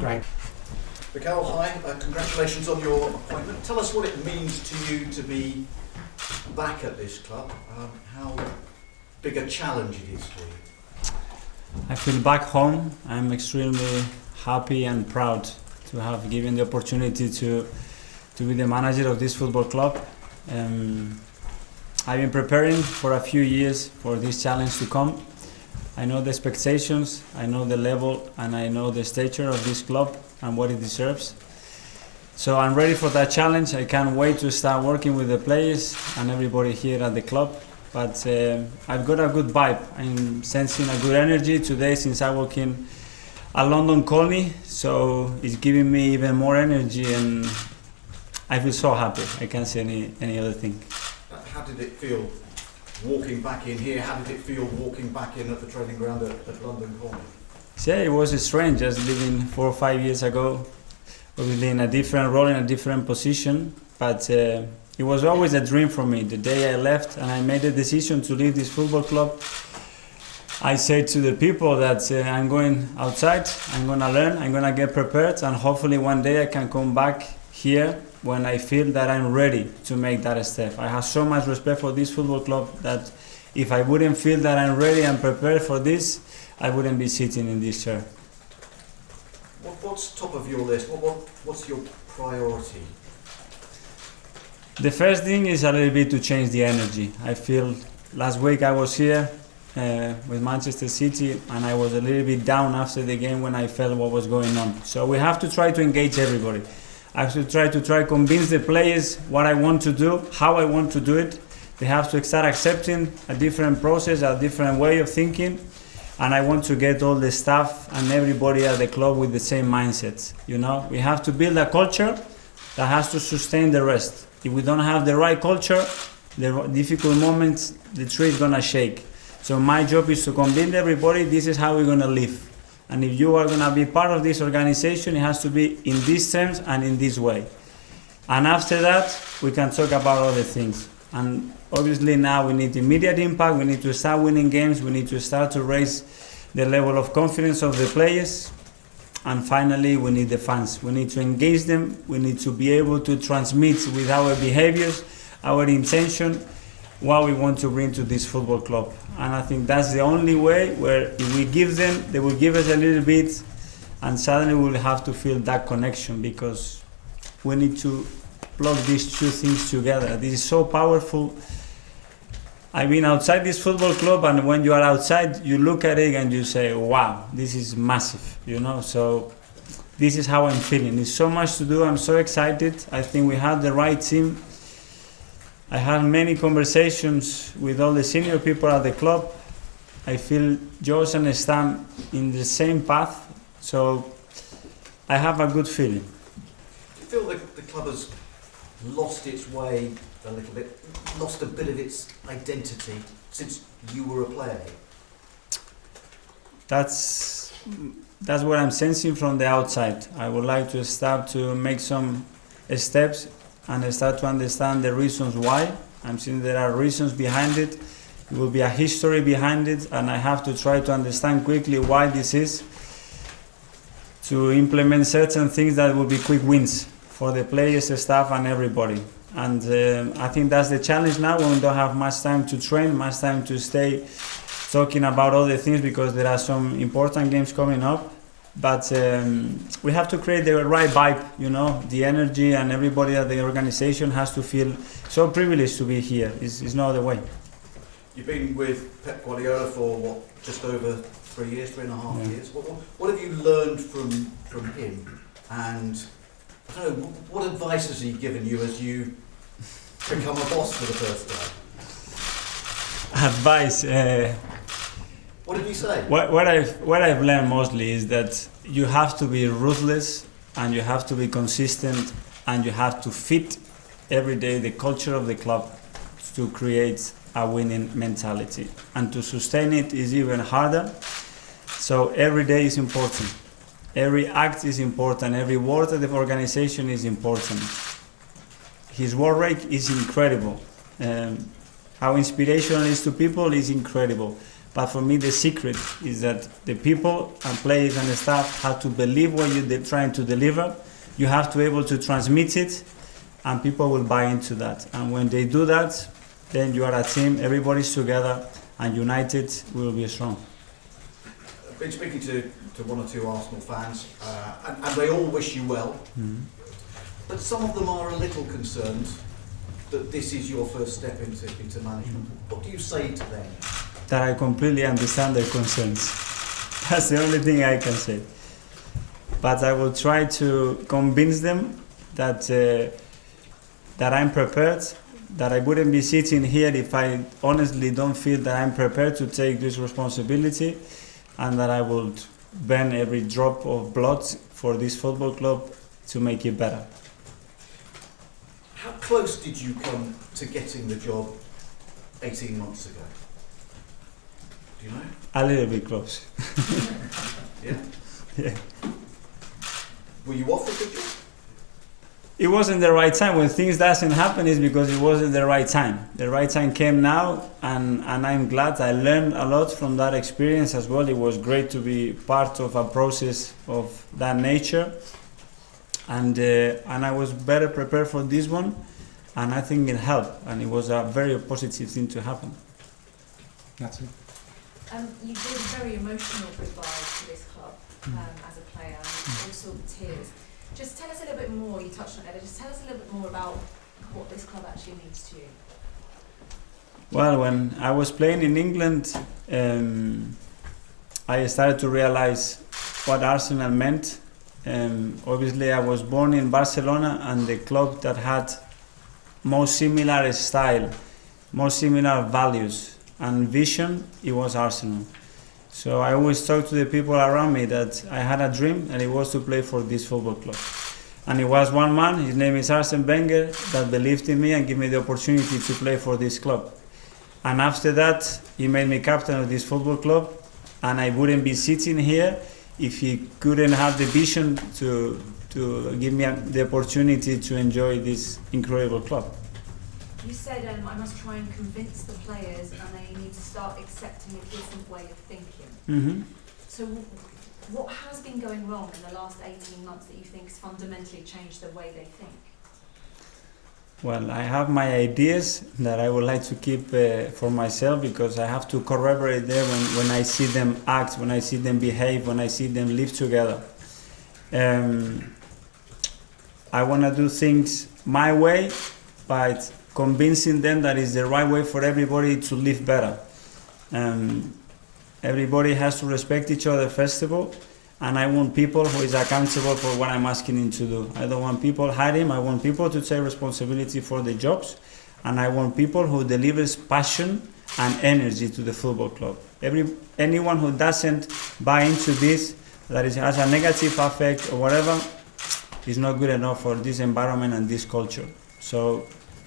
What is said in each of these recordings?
Great. Mikel, hi. Congratulations on your appointment. Tell us what it means to you to be back at this club. How big a challenge it is for you. I feel back home. I'm extremely happy and proud to have given the opportunity to be the manager of this football club. I've been preparing for a few years for this challenge to come. I know the expectations, I know the level, and I know the stature of this club and what it deserves. So I'm ready for that challenge. I can't wait to start working with the players and everybody here at the club. But I've got a good vibe. I'm sensing a good energy today since I walk in a London colony. So it's giving me even more energy, and I feel so happy. I can't say any other thing. How did it feel walking back in here? How did it feel walking back in at the training ground at London Colony? Yeah, it was strange. Just living 4 or 5 years ago, obviously in a different role, in a different position. But it was always a dream for me. The day I left and I made the decision to leave this football club, I said to the people that I'm going outside, I'm going to learn, I'm going to get prepared, and hopefully one day I can come back here when I feel that I'm ready to make that step. I have so much respect for this football club that if I wouldn't feel that I'm ready and prepared for this, I wouldn't be sitting in this chair. What's top of your list? What's your priority? The first thing is a little bit to change the energy. I feel last week I was here with Manchester City and I was a little bit down after the game when I felt what was going on. So we have to try to engage everybody. I have to try convince the players what I want to do, how I want to do it. They have to start accepting a different process, a different way of thinking. And I want to get all the staff and everybody at the club with the same mindset. You know, we have to build a culture that has to sustain the rest. If we don't have the right culture, the difficult moments, the tree is gonna shake. So my job is to convince everybody this is how we're gonna live. And if you are gonna be part of this organization, it has to be in these terms and in this way. And after that, we can talk about other things. And obviously now we need immediate impact, we need to start winning games, we need to start to raise the level of confidence of the players. And finally, we need the fans. We need to engage them. We need to be able to transmit with our behaviors, our intention, what we want to bring to this football club. And I think that's the only way where if we give them, they will give us a little bit, and suddenly we'll have to feel that connection, because we need to plug these two things together. This is so powerful. I've been outside this football club, and when you are outside, you look at it and you say, wow, this is massive, you know? So this is how I'm feeling. There's so much to do. I'm so excited. I think we have the right team. I had many conversations with all the senior people at the club. I feel Jose and Stam in the same path. So I have a good feeling. Do you feel that the club has lost its way a little bit, lost a bit of its identity since you were a player? That's what I'm sensing from the outside. I would like to start to make some steps and start to understand the reasons why. I'm seeing there are reasons behind it. There will be a history behind it, and I have to try to understand quickly why this is, to implement certain things that will be quick wins for the players, the staff, and everybody. And I think that's the challenge now, when we don't have much time to train, much time to stay talking about other things, because there are some important games coming up. But we have to create the right vibe, you know, the energy, and everybody at the organization has to feel so privileged to be here. It's no other way. You've been with Pep Guardiola for, just over 3 years, 3.5 years. What have you learned from him? And I don't know, what advice has he given you as you become a boss for the first time? Advice. What did he say? What I've learned mostly is that you have to be ruthless, and you have to be consistent, and you have to fit every day the culture of the club to create a winning mentality. And to sustain it is even harder. So every day is important. Every act is important. Every word of the organization is important. His work rate is incredible. How inspirational it is to people is incredible. But for me, the secret is that the people and players and the staff have to believe what you're trying to deliver. You have to be able to transmit it, and people will buy into that. And when they do that, then you are a team, everybody's together, and united, we will be strong. I've been speaking to one or two Arsenal fans, and they all wish you well, but some of them are a little concerned that this is your first step into management. What do you say to them? That I completely understand their concerns. That's the only thing I can say. But I will try to convince them that that I'm prepared, that I wouldn't be sitting here if I honestly don't feel that I'm prepared to take this responsibility, and that I would burn every drop of blood for this football club to make it better. How close did you come to getting the job 18 months ago? Do you know? A little bit close. Yeah? Yeah. Were you offered the job? It wasn't the right time. When things doesn't happen, it's because it wasn't the right time. The right time came now, and I'm glad. I learned a lot from that experience as well. It was great to be part of a process of that nature, and I was better prepared for this one, and I think it helped, and it was a very positive thing to happen. That's it. You did a very emotional goodbye to this club as a player, and also tears. Just tell us a little bit more, you touched on it, just tell us a little bit more about what this club actually means to you. Well, when I was playing in England, I started to realize what Arsenal meant. Obviously, I was born in Barcelona, and the club that had more similar style, more similar values and vision, it was Arsenal. So I always talk to the people around me that I had a dream, and it was to play for this football club. And it was one man, his name is Arsene Wenger, that believed in me and gave me the opportunity to play for this club. And after that, he made me captain of this football club, and I wouldn't be sitting here if he couldn't have the vision to give me the opportunity to enjoy this incredible club. You said I must try and convince the players, and they need to start accepting a different way of thinking. Mm-hmm. So what has been going wrong in the last 18 months that you think has fundamentally changed the way they think? Well, I have my ideas that I would like to keep for myself, because I have to corroborate them when I see them act, when I see them behave, when I see them live together. I want to do things my way, but convincing them that it's the right way for everybody to live better. Everybody has to respect each other first of all, and I want people who is accountable for what I'm asking him to do. I don't want people hiding. I want people to take responsibility for their jobs, and I want people who delivers passion and energy to the football club. Anyone who doesn't buy into this, that it has a negative effect or whatever, is not good enough for this environment and this culture. So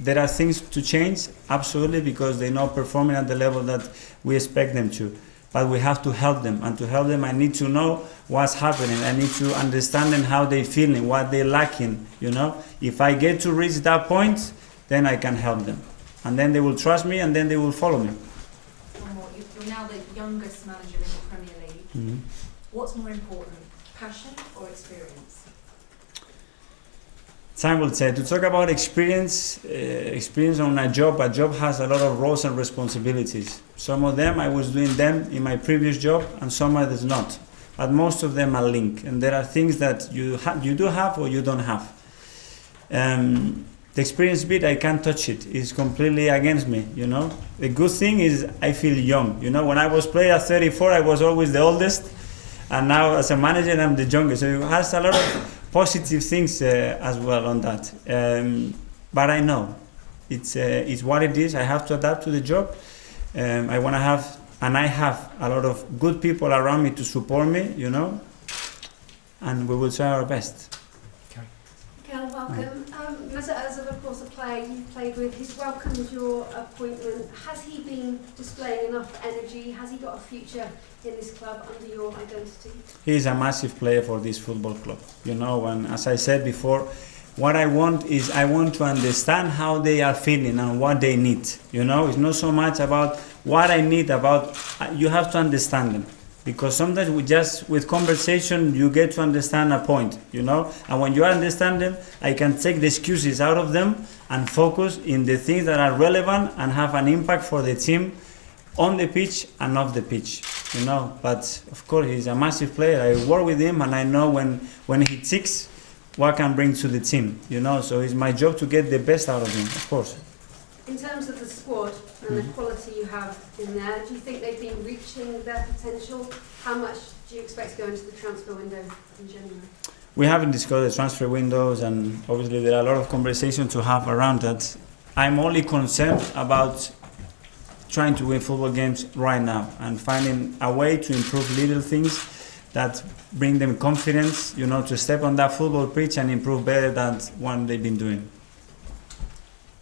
there are things to change, absolutely, because they're not performing at the level that we expect them to. But we have to help them, and to help them I need to know what's happening. I need to understand them, how they're feeling, what they're lacking, you know. If I get to reach that point, then I can help them. And then they will trust me, and then they will follow me. One more. You're now the youngest manager in the Premier League. Mm-hmm. What's more important, passion or experience? Time will tell. To talk about experience on a job has a lot of roles and responsibilities. Some of them I was doing them in my previous job, and some others not. But most of them are linked, and there are things that you do have or you don't have. The experience bit, I can't touch it. It's completely against me, you know. The good thing is I feel young. You know, when I was playing at 34, I was always the oldest, and now as a manager, I'm the youngest. So it has a lot of positive things as well on that. But I know it's what it is. I have to adapt to the job. I want to have, and I have a lot of good people around me to support me, you know, and we will try our best. Mikel, welcome. Mesut Ozil, of course, a player you've played with, he's welcomed your appointment. Has he been displaying enough energy? Has he got a future in this club under your identity? He is a massive player for this football club, you know, and as I said before, What I want is I want to understand how they are feeling and what they need. You know, it's not so much about what I need, about you have to understand them. Because sometimes with conversation you get to understand a point, you know, and when you understand them, I can take the excuses out of them and focus in the things that are relevant and have an impact for the team on the pitch and off the pitch, you know. But of course he's a massive player. I work with him and I know when he ticks what can bring to the team, you know, so it's my job to get the best out of him, of course. In terms of the squad and the quality you have in there, do you think they've been reaching their potential? How much do you expect to go into the transfer window in January? We haven't discussed the transfer windows, and obviously there are a lot of conversation to have around that. I'm only concerned about trying to win football games right now and finding a way to improve little things that bring them confidence, you know, to step on that football pitch and improve better than what they've been doing.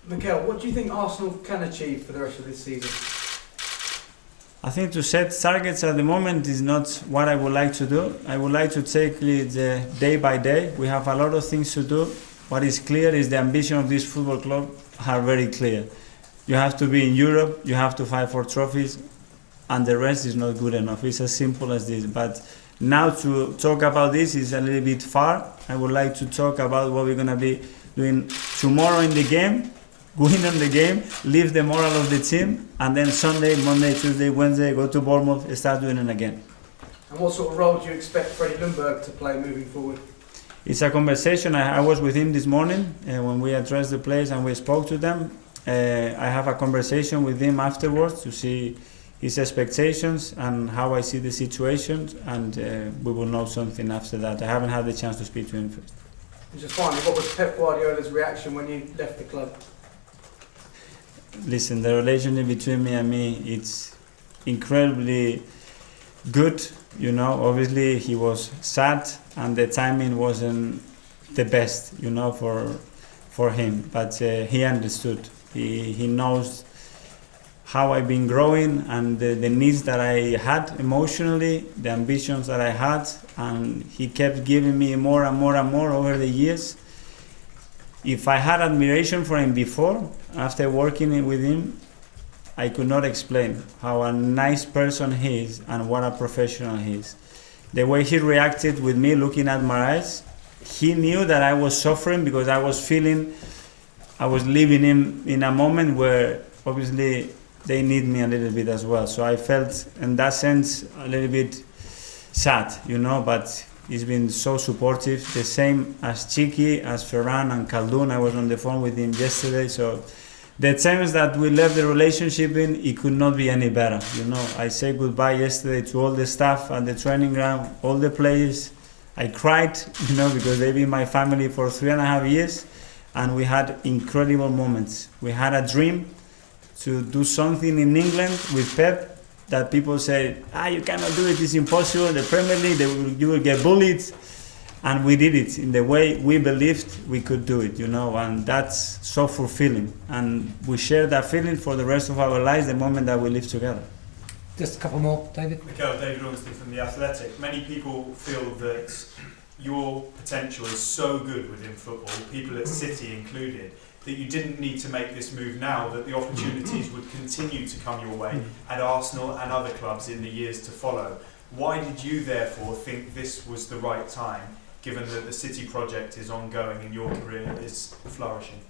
Mikel, what do you think Arsenal can achieve for the rest of this season? I think to set targets at the moment is not what I would like to do. I would like to take it day by day. We have a lot of things to do. What is clear is the ambition of this football club are very clear. You have to be in Europe, you have to fight for trophies, and the rest is not good enough. It's as simple as this. But now to talk about this is a little bit far. I would like to talk about what we're going to be doing tomorrow in the game, win on the game, lift the moral of the team, and then Sunday, Monday, Tuesday, Wednesday, go to Bournemouth, start doing it again. And what sort of role do you expect Freddie Ljungberg to play moving forward? It's a conversation. I was with him this morning when we addressed the players and we spoke to them. I have a conversation with him afterwards to see his expectations and how I see the situation, and we will know something after that. I haven't had the chance to speak to him first. And just finally, what was Pep Guardiola's reaction when you left the club? Listen, the relationship between me, it's incredibly good. You know, obviously he was sad and the timing wasn't the best, you know, for him. But he understood. He knows how I've been growing and the needs that I had emotionally, the ambitions that I had, and he kept giving me more and more and more over the years. If I had admiration for him before, after working with him, I could not explain how a nice person he is and what a professional he is. The way he reacted with me looking at my eyes, he knew that I was suffering because I was living in a moment where obviously they need me a little bit as well. So I felt in that sense a little bit sad, you know, but he's been so supportive. The same as Chiki, as Ferran and Khaldun. I was on the phone with him yesterday. So the terms that we left the relationship in, it could not be any better. You know, I said goodbye yesterday to all the staff at the training ground, all the players. I cried, you know, because they've been my family for 3.5 years, and we had incredible moments. We had a dream to do something in England with Pep that people say, you cannot do it, it's impossible, the Premier League, you will get bullied. And we did it in the way we believed we could do it, you know, and that's so fulfilling. And we share that feeling for the rest of our lives the moment that we live together. Just a couple more, David. Mikel, David Ormston from The Athletic. Many people feel that your potential is so good within football, people at City included, that you didn't need to make this move now, that the opportunities would continue to come your way at Arsenal and other clubs in the years to follow. Why did you therefore think this was the right time, given that the City project is ongoing and your career is flourishing?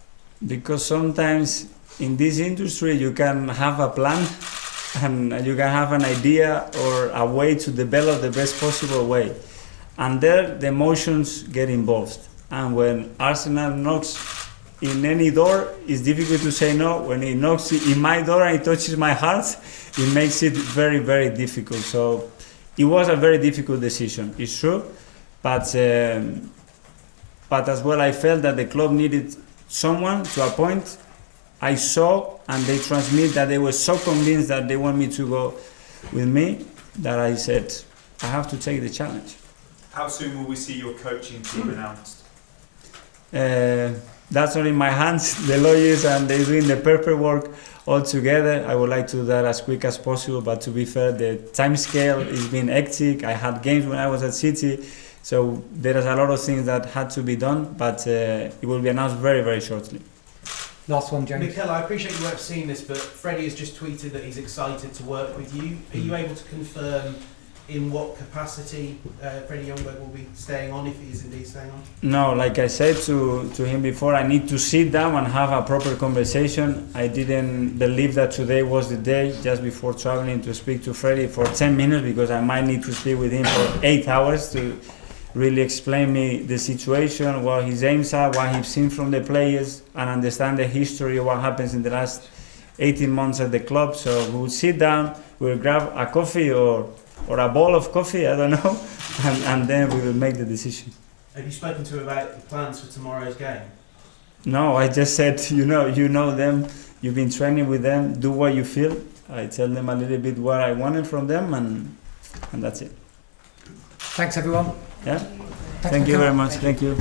Because sometimes in this industry you can have a plan and you can have an idea or a way to develop the best possible way. And there the emotions get involved. And when Arsenal knocks in any door, it's difficult to say no. When it knocks in my door and it touches my heart, it makes it very, very difficult. So it was a very difficult decision, it's true. But as well, I felt that the club needed someone to appoint. I saw, and they transmit that they were so convinced that they want me to go with me, that I said, I have to take the challenge. How soon will we see your coaching team announced? That's not in my hands. The lawyers and they're doing the paperwork all together. I would like to do that as quick as possible, but to be fair, the time scale is been hectic. I had games when I was at City, So there is a lot of things that had to be done, but it will be announced very, very shortly. Last one, James. Mikel, I appreciate you won't have seen this, but Freddie has just tweeted that he's excited to work with you. Are you able to confirm in what capacity Freddie Youngberg will be staying on, if he is indeed staying on? No, like I said to him before, I need to sit down and have a proper conversation. I didn't believe that today was the day, just before traveling, to speak to Freddie for 10 minutes, because I might need to speak with him for 8 hours to really explain me the situation, what his aims are, what he's seen from the players, and understand the history of what happens in the last 18 months at the club. So we'll sit down, we'll grab a coffee or a bowl of coffee, I don't know, and then we will make the decision. Have you spoken to him about the plans for tomorrow's game? No, I just said, you know them, you've been training with them, do what you feel. I tell them a little bit what I wanted from them, and that's it. Thanks, everyone. Yeah? Thanks, Thank you Mikel. very much. Thank you.